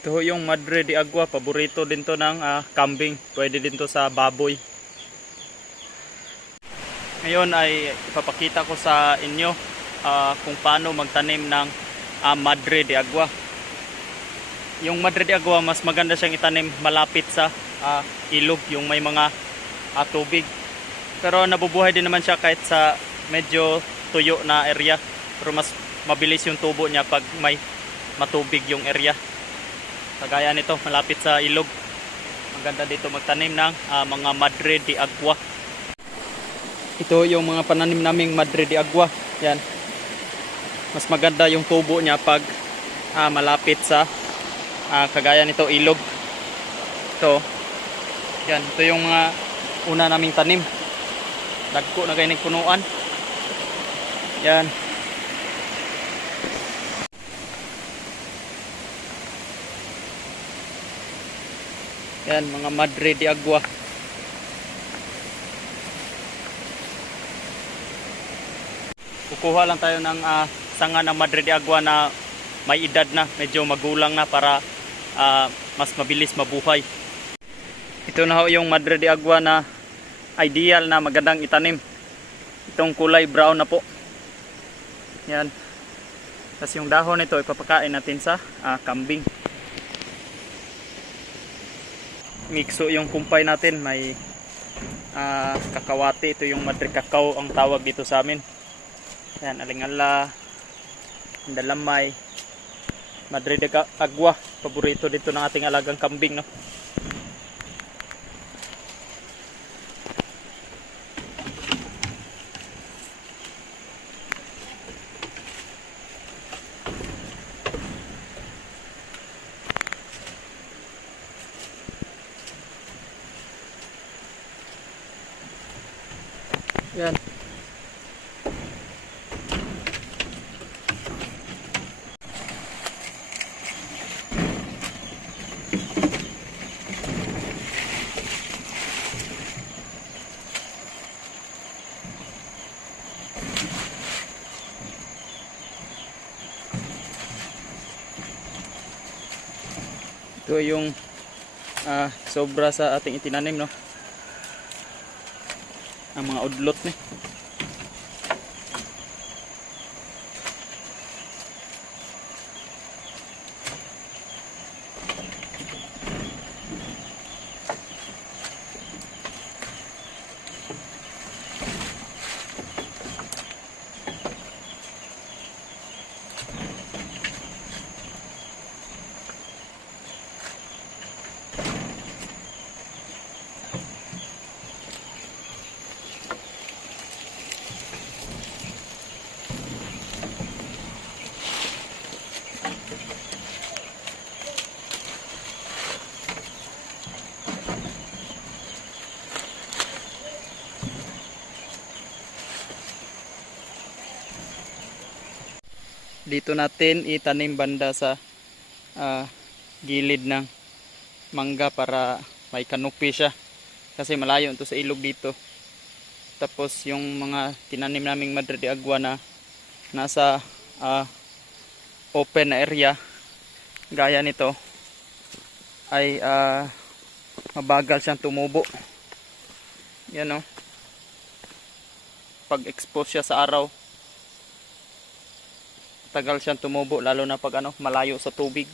Ito yung Madre de Agua, paborito din to ng ah, kambing. Pwede din to sa baboy. Ngayon ay ipapakita ko sa inyo ah, kung paano magtanim ng ah, Madre de Agua. Yung Madre de Agua, mas maganda siyang itanim malapit sa ah, ilog, yung may mga ah, tubig. Pero nabubuhay din naman siya kahit sa medyo tuyo na area. Pero mas mabilis yung tubo niya pag may matubig yung area. Kagaya nito, malapit sa ilog. Maganda dito magtanim ng ah, mga Madre de Agua. Ito yung mga pananim naming Madre de Agua. Yan. Mas maganda yung tubo niya pag ah, malapit sa ah, kagaya nito ilog. Ito. Yan, ito yung mga una naming tanim. Dagko na kayo punuan. Yan. Yan, mga Madre de Agua. Kukuha lang tayo ng ah, sanga ng Madre de Agua na may edad na, medyo magulang na para ah, mas mabilis mabuhay. Ito na ho yung Madre de Agua na ideal na magandang itanim. Itong kulay brown na po. Yan. Tapos yung dahon nito ipapakain natin sa ah, kambing. Mixo yung kumpay natin. May ah, kakawati. Ito yung madre kakao ang tawag dito sa amin. Yan, alingala, dalamay, madre de agua. Paborito dito ng ating alagang kambing. No? Yan. Ito yung ah, sobra sa ating itinanim, no? Ang mga udlot ni. Dito natin itanim banda sa ah, gilid ng mangga para may canopy siya. Kasi malayo ito sa ilog dito. Tapos yung mga tinanim naming Madre de na nasa ah, open area gaya nito ay ah, mabagal siyang tumubo. Yan o. Pag expose siya sa araw, tagal siyang tumubo lalo na pag ano malayo sa tubig.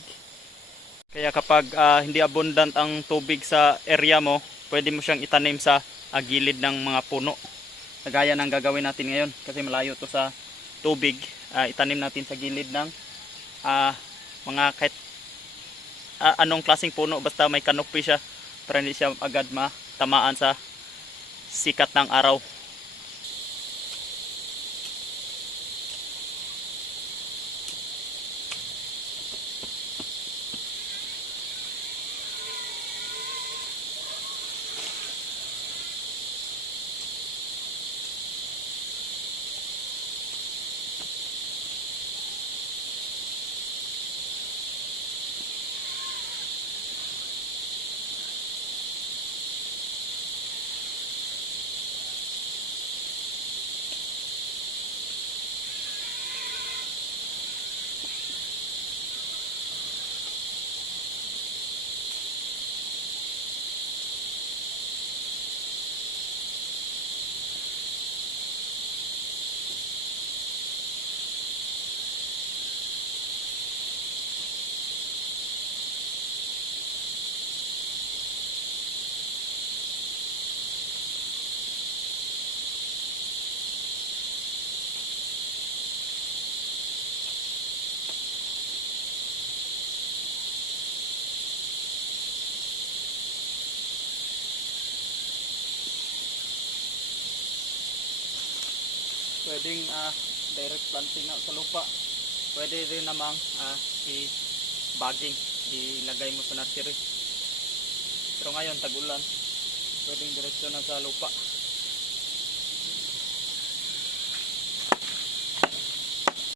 Kaya kapag ah, hindi abundant ang tubig sa area mo, pwede mo siyang itanim sa ah, gilid ng mga puno. Kagaya ng gagawin natin ngayon kasi malayo to sa tubig. Ah, itanim natin sa gilid ng ah, mga kahit ah, anong klaseng puno basta may canopy siya para hindi siya agad matamaan sa sikat ng araw. Pwedeng ah, direct planting na sa lupa. Pwede rin namang ah, i-bagging, ilagay mo sa nursery. Pero ngayon, tag-ulan, pwedeng diretsyo na sa lupa.